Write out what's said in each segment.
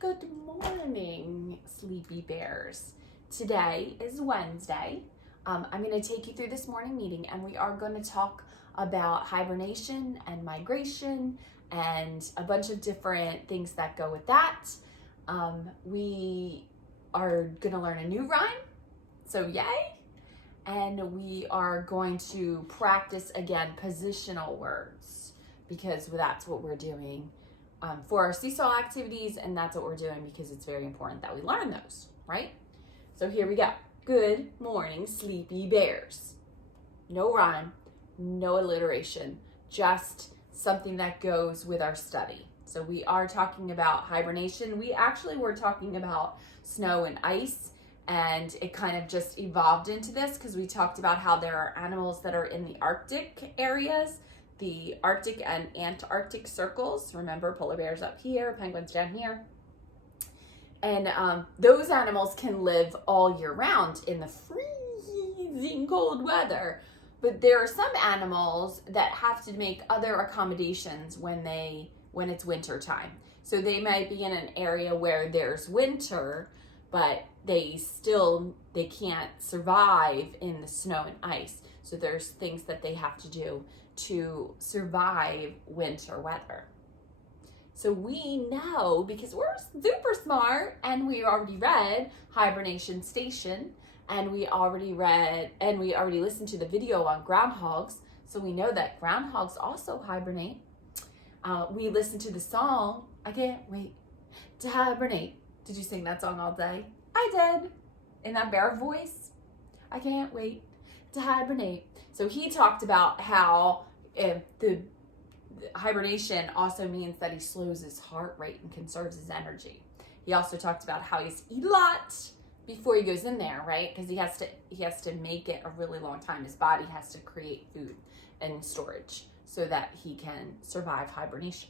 Good morning, sleepy bears. Today is Wednesday. I'm going to take you through this morning meeting, and we are going to talk about hibernation and migration and a bunch of different things that go with that. We are going to learn a new rhyme, so yay! And we are going to practice again positional words because that's what we're doing for our seesaw activities, and that's what we're doing because it's very important that we learn those, right? So here we go. Good morning, sleepy bears. No rhyme, no alliteration, just something that goes with our study. So we are talking about hibernation. We actually were talking about snow and ice, and it kind of just evolved into this because we talked about how there are animals that are in the Arctic areas, the Arctic and Antarctic circles. Remember, polar bears up here, penguins down here. And those animals can live all year round in the freezing cold weather. But there are some animals that have to make other accommodations when it's winter time. So they might be in an area where there's winter, but they can't survive in the snow and ice. So there's things that they have to do to survive winter weather. So we know, because we're super smart, and we already read Hibernation Station, and we already listened to the video on groundhogs, so we know that groundhogs also hibernate. We listened to the song, I Can't Wait to Hibernate. Did you sing that song all day? I did. In that bear voice. I can't wait to hibernate. So he talked about how the hibernation also means that he slows his heart rate and conserves his energy. He also talked about how he's eat a lot before he goes in there, right? Because he has to make it a really long time. His body has to create food and storage so that he can survive hibernation.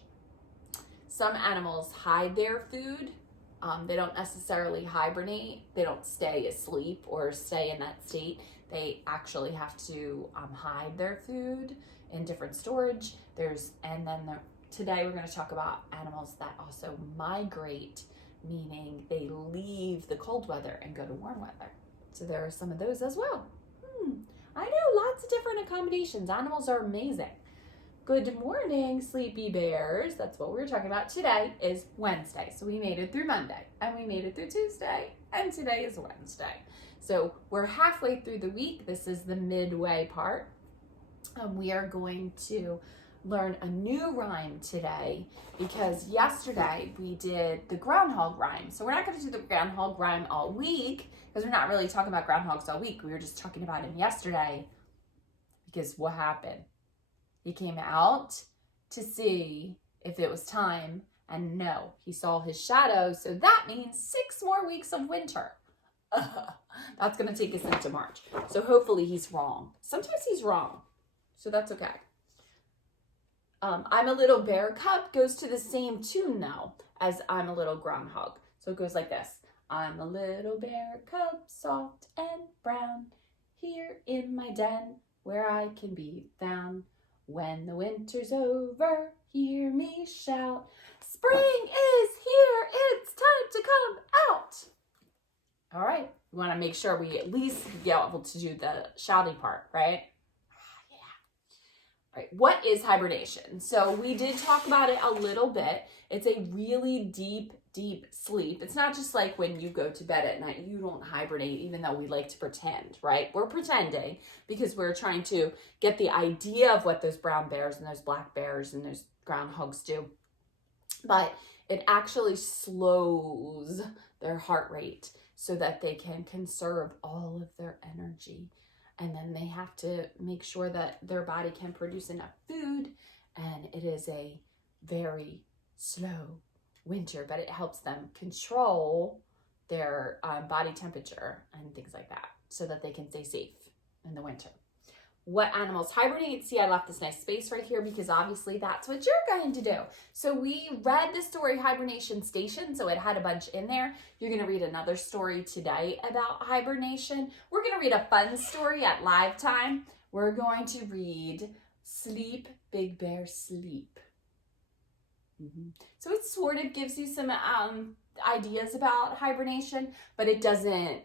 Some animals hide their food. They don't necessarily hibernate. They don't stay asleep or stay in that state. They actually have to hide their food in different storage. Today we're going to talk about animals that also migrate, meaning they leave the cold weather and go to warm weather. So there are some of those as well. I know, lots of different accommodations. Animals are amazing. Good morning, sleepy bears. That's what we're talking about. Today is Wednesday. So we made it through Monday, and we made it through Tuesday, and today is Wednesday. So we're halfway through the week. This is the midway part. We are going to learn a new rhyme today because yesterday we did the groundhog rhyme. So we're not going to do the groundhog rhyme all week because we're not really talking about groundhogs all week. We were just talking about him yesterday because what happened? He came out to see if it was time, and no, he saw his shadow. So that means 6 more weeks of winter. That's going to take us into March. So hopefully he's wrong. Sometimes he's wrong. So that's okay. I'm a Little Bear Cub goes to the same tune now as I'm a Little Groundhog. So it goes like this. I'm a little bear cub, soft and brown, here in my den where I can be found. When the winter's over, hear me shout, spring is here, it's time to come out. All right, we want to make sure we at least be able to do the shouting part, right? Right. What is hibernation? So we did talk about it a little bit. It's a really deep sleep. It's not just like when you go to bed at night, you don't hibernate, even though we like to pretend, right? We're pretending because we're trying to get the idea of what those brown bears and those black bears and those groundhogs do. But it actually slows their heart rate so that they can conserve all of their energy. And then they have to make sure that their body can produce enough food. And it is a very slow winter, but it helps them control their body temperature and things like that so that they can stay safe in the winter. What animals hibernate? See, I left this nice space right here because obviously that's what you're going to do. So we read the story Hibernation Station, so it had a bunch in there. You're going to read another story today about hibernation. We're going to read a fun story at live time. We're going to read Sleep, Big Bear, Sleep. So it sort of gives you some ideas about hibernation, but it doesn't,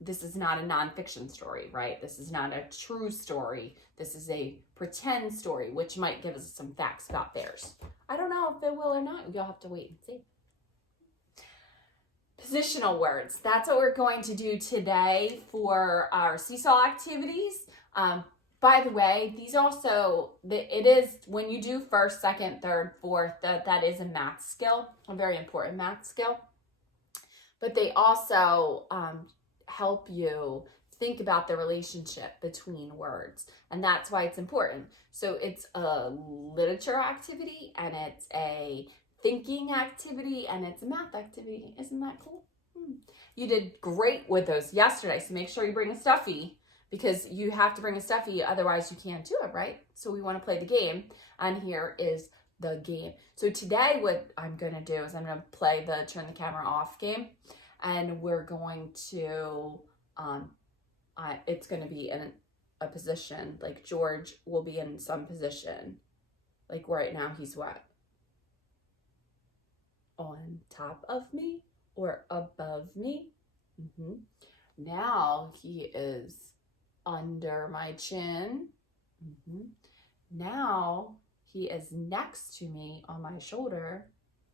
this is not a nonfiction story, right? This is not a true story. This is a pretend story, which might give us some facts about bears. I don't know if it will or not. You'll have to wait and see. Positional words. That's what we're going to do today for our seesaw activities. By the way, these also, it is, when you do first, second, third, fourth, that is a math skill, a very important math skill. But they also help you think about the relationship between words. And that's why it's important. So it's a literature activity, and it's a thinking activity, and it's a math activity. Isn't that cool? You did great with those yesterday. So make sure you bring a stuffy, because you have to bring a stuffy, otherwise you can't do it, right? So we want to play the game, and here is the game. So today what I'm going to do is I'm going to play the turn the camera off game, and we're going to, it's going to be in a position, like George will be in some position. Like right now he's what? On top of me or above me? Now he is under my chin. Now he is next to me on my shoulder.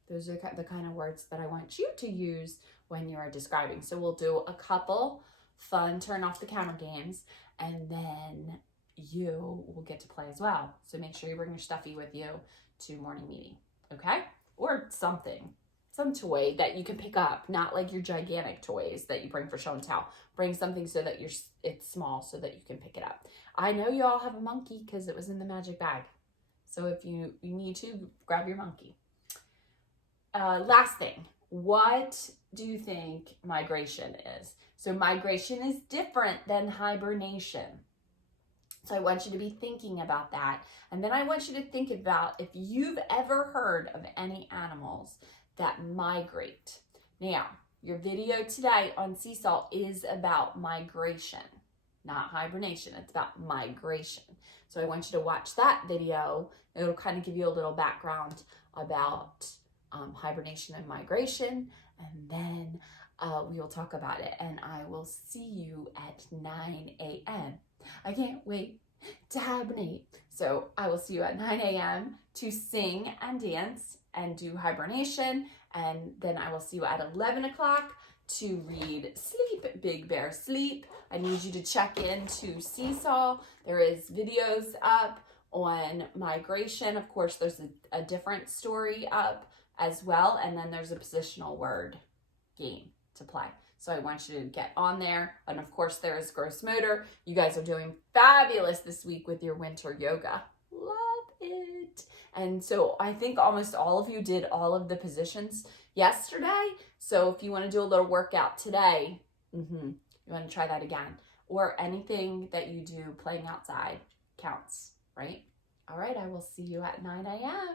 Those are the kind of words that I want you to use when you are describing. So we'll do a couple fun turn off the camera games, and then you will get to play as well. So make sure you bring your stuffy with you to morning meeting, okay? Or something. Some toy that you can pick up, not like your gigantic toys that you bring for show and tell. Bring something so that it's small so that you can pick it up. I know you all have a monkey because it was in the magic bag. So if you need to, grab your monkey. Last thing, what do you think migration is? So migration is different than hibernation. So I want you to be thinking about that. And then I want you to think about if you've ever heard of any animals that migrate. Now, your video today on Seesaw is about migration, not hibernation. It's about migration. So I want you to watch that video. It'll kind of give you a little background about hibernation and migration, and then we will talk about it. And I will see you at 9 a.m. I can't wait to hibernate. So I will see you at 9 a.m. to sing and dance and do hibernation, and then I will see you at 11 o'clock to read Sleep, Big Bear Sleep. I need you to check into Seesaw. There is videos up on migration. Of course, there's a different story up as well, and then there's a positional word game to play. So I want you to get on there. And of course, there is gross motor. You guys are doing fabulous this week with your winter yoga. Love it. And so I think almost all of you did all of the positions yesterday. So if you want to do a little workout today, you want to try that again. Or anything that you do playing outside counts, right? All right, I will see you at 9 a.m.